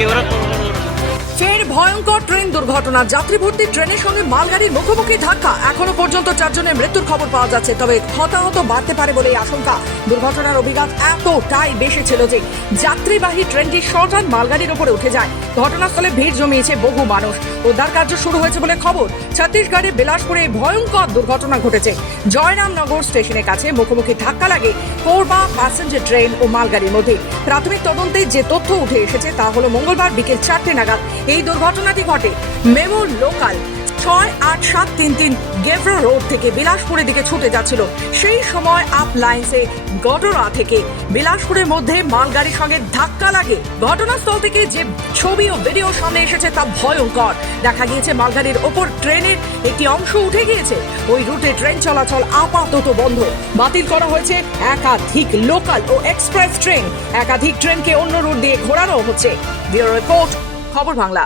Okay, orang ফের ভয়ঙ্কর train দুর্ঘটনা। যাত্রী ভর্তি ট্রেনের সঙ্গে মালগাড়ির মুখোমুখি ধাক্কা। এখনও পর্যন্ত চারজনের মৃত্যুর খবর পাওয়া যাচ্ছে, তবে হতাহত বাড়তে পারে বলে আশঙ্কা। দুর্ঘটনার অভিঘাত এতটাই বেশি ছিল যে যাত্রীবাহী ট্রেনটি শর্টান মালগাড়ির উপরে উঠে যায়। ঘটনাস্থলে ভিড় জমিয়েছে বহু মানুষ। উদ্ধার কার্য শুরু হয়েছে বলে খবর। ছত্তিশগড়ের বিলাসপুরে ভয়ঙ্কর দুর্ঘটনা ঘটেছে। জয়রামনগর স্টেশনের কাছে মুখোমুখি ধাক্কা লাগে কোরবা প্যাসেঞ্জার ট্রেন ও মালগাড়ির মধ্যে। প্রাথমিক তদন্তে যে তথ্য উঠে এসেছে তা হলো মঙ্গলবার বিকেল চারটে নাগাদ। এই দুর্ঘটনাটি ঘটে মেমো লোকাল ছয় আট সাত তিন তিন গেভরা রোড থেকে বিলাসপুরের দিকে ছুটে যাচ্ছিল। সেই সময় আপ লাইন্সে গডরা থেকে বিলাসপুরের মধ্যে মালগাড়ির সঙ্গে ধাক্কা লাগে। ঘটনাস্থল থেকে যে ছবি ও ভিডিও সামনে এসেছে তা ভয়ঙ্কর। দেখা গিয়েছে মালগাড়ির ওপর ট্রেনের একটি অংশ উঠে গিয়েছে। ওই রুটে ট্রেন চলাচল আপাতত বন্ধ। বাতিল করা হয়েছে একাধিক লোকাল ও এক্সপ্রেস ট্রেন। একাধিক ট্রেনকে অন্য রুট দিয়ে ঘোরানো হচ্ছে। রিপোর্ট খবর বাংলা